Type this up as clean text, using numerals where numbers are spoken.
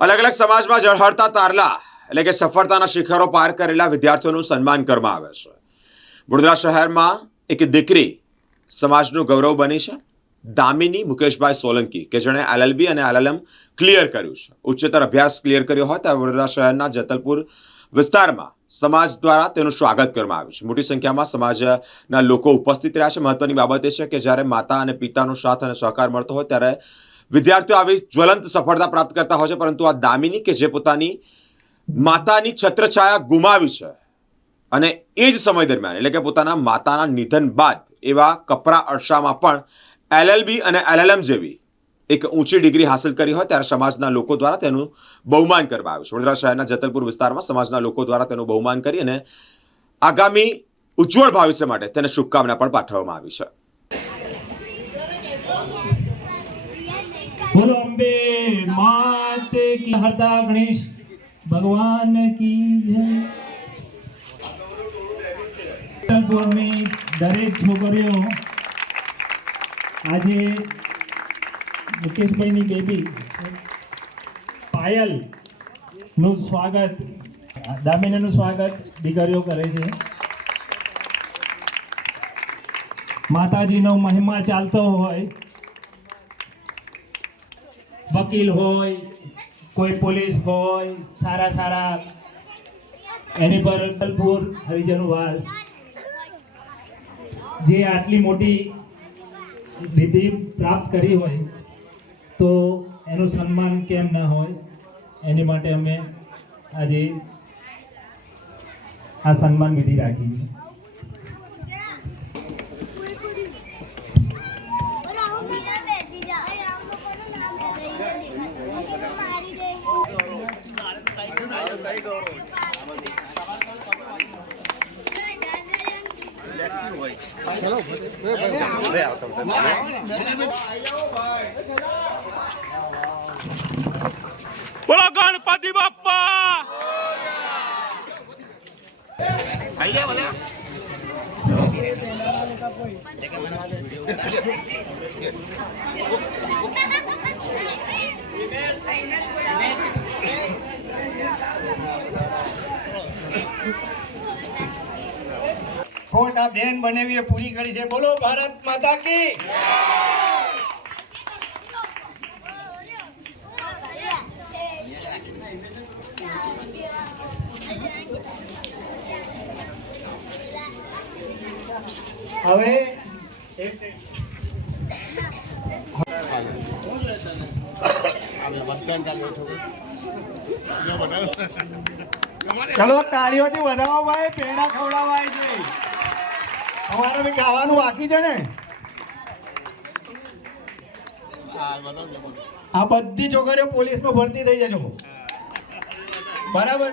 અલગ અલગ સમાજમાં ઝળહળતા તારલા એટલે કે સફળતાના શિખરો પાર કરેલા વિદ્યાર્થીઓનું સન્માન કરવામાં આવે છે. વડોદરા શહેરમાં એક દીકરી સમાજનું ગૌરવ બની છે. દામિની મુકેશભાઈ સોલંકી કે જેણે LLB અને LLM ક્લિયર કર્યું છે, ઉચ્ચતર અભ્યાસ ક્લિયર કર્યો હોય ત્યાં વડોદરા શહેરના જેતલપુર વિસ્તારમાં સમાજ દ્વારા તેનું સ્વાગત કરવામાં આવ્યું છે. મોટી સંખ્યામાં સમાજના લોકો ઉપસ્થિત રહ્યા છે. મહત્વની બાબત એ છે કે જ્યારે માતા અને પિતાનો સાથ અને સહકાર મળતો હોય ત્યારે વિદ્યાર્થીઓ આવી જ્વલંત સફળતા પ્રાપ્ત કરતા હોય છે. પરંતુ આ દામિની કે જે પોતાની માતાની છત્રછાયા ગુમાવી છે અને એ જ સમય દરમિયાન એટલે કે પોતાના માતાના નિધન બાદ એવા કપરા અરસામાં પણ LLB અને LLM જેવી એક ઊંચી ડિગ્રી હાંસલ કરી હોય ત્યારે સમાજના લોકો દ્વારા તેનું બહુમાન કરવામાં આવ્યું છે. વડોદરા શહેરના જેતલપુર વિસ્તારમાં સમાજના લોકો દ્વારા તેનું બહુમાન કરી અને આગામી ઉજ્જવળ ભવિષ્ય માટે તેને શુભકામના પણ પાઠવવામાં આવી છે. बोलो अम्बे मात की हरता गणेश भगवान की जय. જેતલપુરની દરેક છોકરીઓ આજે મુકેશભાઈની બેબી પાયલ નું સ્વાગત, દામિનીનું સ્વાગત દીકરીઓ કરે છે. માતાજીનો મહિમા ચાલતો હોય, વકીલ હોય, કોઈ પોલીસ હોય, સારા સારા એની પર જેતલપુર હરિજનવાસ જે આટલી મોટી સિદ્ધિ પ્રાપ્ત કરી હોય તો એનું સન્માન કેમ ના હોય, એની માટે અમે આજે આ સન્માન વિધિ રાખી છે. બોલો ગણપતિ બાપ્પા. ખોટ આ બેન બનેવી એ પૂરી કરી છે. બોલો ભારત માતા કી. હવે ચલો તાળીઓથી વધાવો ભાઈ, પેડા ખવડાવાય છે. તમારે બી ખાવાનું બાકી છે ને. આ બધી છોકરીઓ પોલીસમાં ભરતી થઈ જજો, બરાબર?